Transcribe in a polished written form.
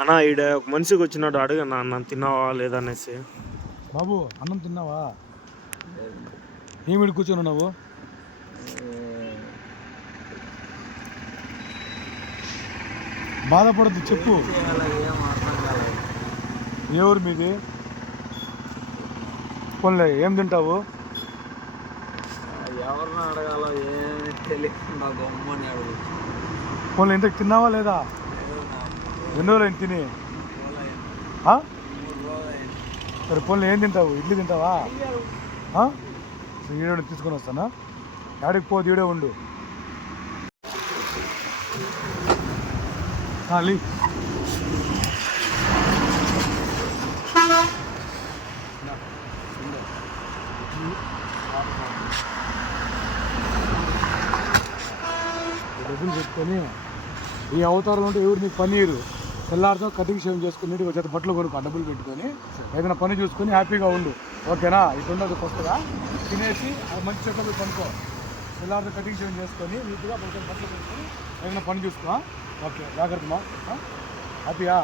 అన్నా ఈడ ఒక మనిషికి వచ్చినట్టు అడుగన్నా అన్న తిన్నావా లేదా అనేసి. బాబు అన్నం తిన్నావా? ఏమిడి కూర్చొని ఉన్నావు? బాధపడద్దు, చెప్పు. ఏ ఊరు మీది? పోన్లే, ఏం తింటావు? ఎవరిని అడగాలో ఏమి తెలియకుండా గమ్మని అడుగు. పోన్లే, ఇంతకు తిన్నావా లేదా? ఎన్ని రోజులు తిని? సరే పోన్లే, ఏం తింటావు? ఇడ్లీ తింటావా? ఈడే తీసుకొని వస్తానా? ఆడికి పోదు, ఈడే ఉండు. ఖాళీ డబ్బులు పెట్టుకొని ఈ అవతారం ఉంటే ఎవరు నీకు పన్నీరు తెల్లారితో కటింగ్ షేవ్ చేసుకుని వచ్చే బట్టలు కొనుక్కో, డబ్బులు పెట్టుకొని ఏదైనా పని చూసుకొని హ్యాపీగా ఉండు. ఓకేనా? ఇటు ఉండదు, కొత్తగా తినేసి అది మంచి చెక్కలు కొనుక్కో. తెల్లారితో కటింగ్ షేవ్ చేసుకొని నీట్గా బట్టలు కొనుక్కొని ఏదైనా పని చూసుకో. ఓకే, జాగ్రత్త మా. హ్యాపీయా?